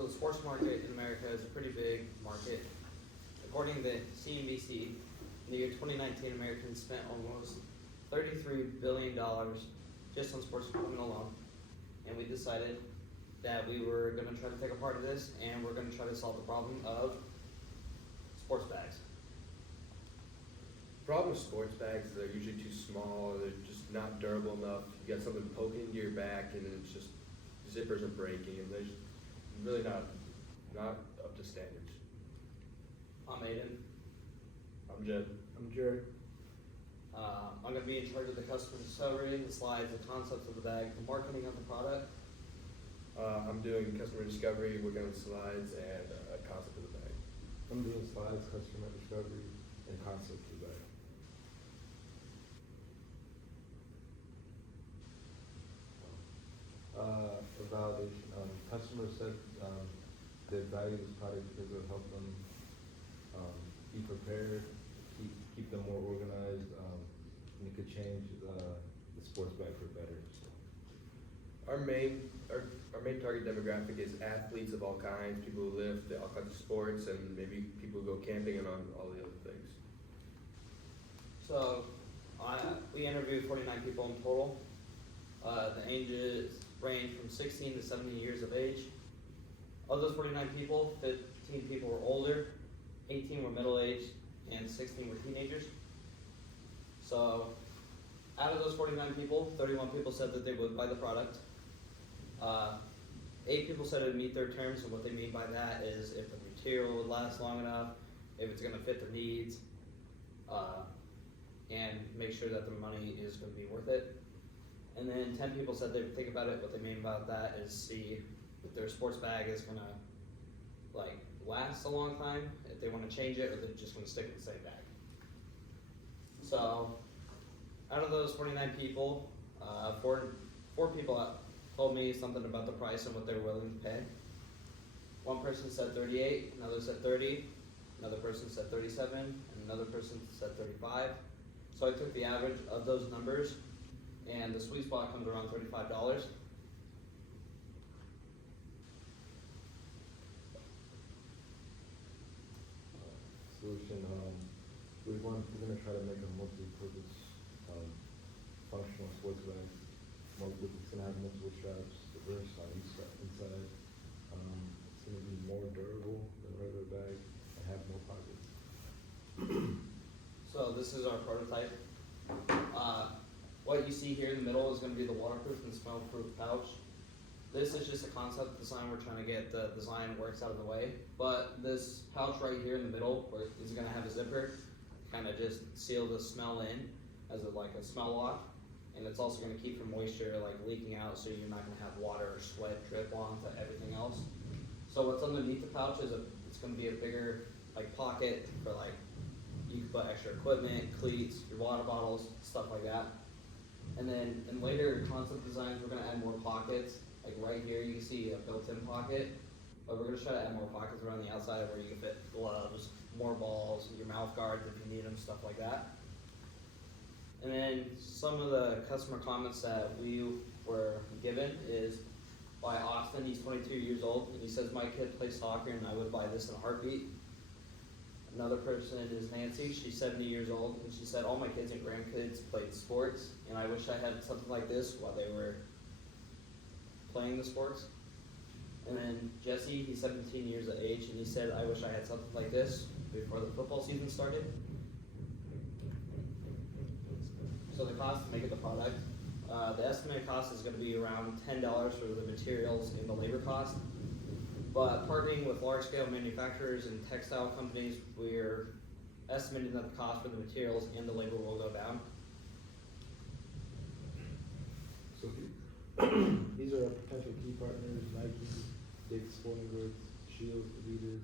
So the sports market in America is a pretty big market. According to CNBC, in the year 2019, Americans spent almost $33 billion just on sports equipment alone. And we decided that we were going to try to take a part of this, and we're going to try to solve the problem of sports bags. The problem with sports bags is they're usually too small, or they're just not durable enough. You got something poking into your back, and it's just zippers are breaking, and they're just really not up to standards. I'm Aiden. I'm Jed. I'm Jared. I'm going to be in charge of the customer discovery, the slides, the concepts of the bag, the marketing of the product. I'm doing customer discovery, working on slides, and concept of the bag. I'm doing slides, customer discovery, and concept design. For validation, customers said they value this product because it'll help them be prepared, keep them more organized, and it could change the sports bag for better. So. Our main target demographic is athletes of all kinds, people who lift all kinds of sports, and maybe people who go camping and on all the other things. So we interviewed 49 people in total. The ages range from 16 to 70 years of age. Of those 49 people, 15 people were older, 18 were middle-aged, and 16 were teenagers. So out of those 49 people, 31 people said that they would buy the product. 8 people said it would meet their terms, and what they mean by that is if the material would last long enough, if it's going to fit their needs, and make sure that the money is going to be worth it. And then 10 people said they would think about it. What they mean about that is see if their sports bag is going to like last a long time, if they want to change it, or they're just going to stick with the same bag. So out of those 49 people, four people told me something about the price and what they were willing to pay. One person said 38, another said 30, another person said 37, and another person said 35. So I took the average of those numbers, and the sweet spot comes around $35. Solution, we're going to try to make a multi-purpose functional sports bag. It's going to have multiple straps, diverse on each inside. It's going to be more durable than a regular bag and have more pockets. So this is our prototype. What you see here in the middle is going to be the waterproof and smell-proof pouch. This is just a concept design. We're trying to get the design works out of the way. But this pouch right here in the middle, where is going to have a zipper, kind of just seal the smell in as like a smell lock. And it's also going to keep your moisture like leaking out, so you're not going to have water or sweat drip onto everything else. So what's underneath the pouch is it's going to be a bigger like pocket for like you can put extra equipment, cleats, your water bottles, stuff like that. And then in later concept designs, we're going to add more pockets. Like right here, you can see a built-in pocket, but we're going to try to add more pockets around the outside where you can fit gloves, more balls, your mouth guards if you need them, stuff like that. And then some of the customer comments that we were given is by Austin. He's 22 years old, and he says, my kid plays soccer and I would buy this in a heartbeat. Another person is Nancy. She's 70 years old, and she said, all my kids and grandkids played sports, and I wish I had something like this while they were playing the sports. And then Jesse, he's 17 years of age, and he said, I wish I had something like this before the football season started. So the cost to make the product, the estimated cost is going to be around $10 for the materials and the labor cost. But partnering with large-scale manufacturers and textile companies, we're estimating that the cost for the materials and the labor will go down. So these are our potential key partners: Nike, Dick's Sporting Goods, Shields, Adidas,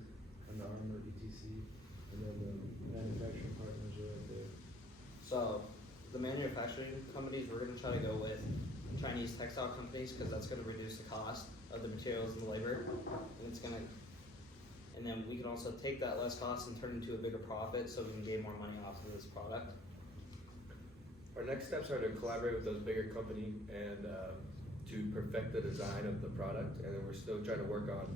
Under Armour, etc. And then the manufacturing partners are right there. So the manufacturing companies, we're going to try to go with Chinese textile companies because that's going to reduce the cost of the materials and the labor, and it's going to, and then we can also take that less cost and turn it into a bigger profit so we can gain more money off of this product. Our next steps are to collaborate with those bigger companies and to perfect the design of the product, and then we're still trying to work on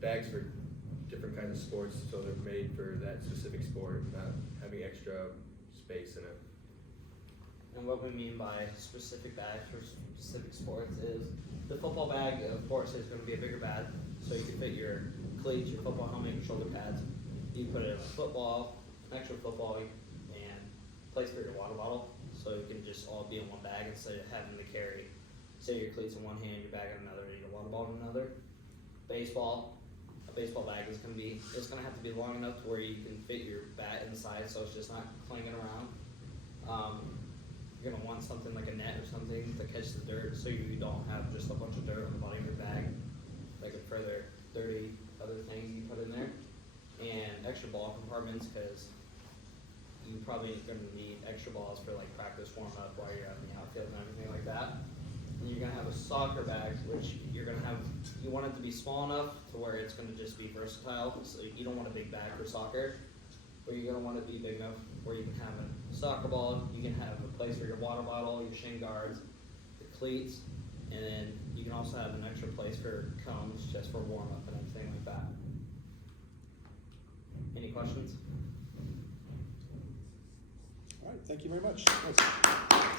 Bags for different kinds of sports, so they're made for that specific sport, not having extra space in it. And what we mean by specific bags for specific sports is the football bag, of course, is going to be a bigger bag, so you can fit your cleats, your football helmet, your shoulder pads. You put it in a football, extra football, and place for your water bottle, so it can just all be in one bag instead of having to carry, say, your cleats in one hand, your bag in another, and your water bottle in another. Baseball, a baseball bag is going to be, it's going to have to be long enough to where you can fit your bat inside, so it's just not clanging around. You're gonna want something like a net or something to catch the dirt, so you don't have just a bunch of dirt on the bottom of your bag, like a further dirty other things you put in there, and extra ball compartments, because you probably gonna need extra balls for like practice warm up while you're out in the outfield and everything like that. And you're gonna have a soccer bag, which you're gonna have, you want it to be small enough to where it's gonna just be versatile, so you don't want a big bag for soccer. But you're gonna want it to be big enough where you can have a soccer ball, you can have a place for your water bottle, your shin guards, your cleats, and then you can also have an extra place for cones just for warm up and everything like that. Any questions? All right, thank you very much. Thanks.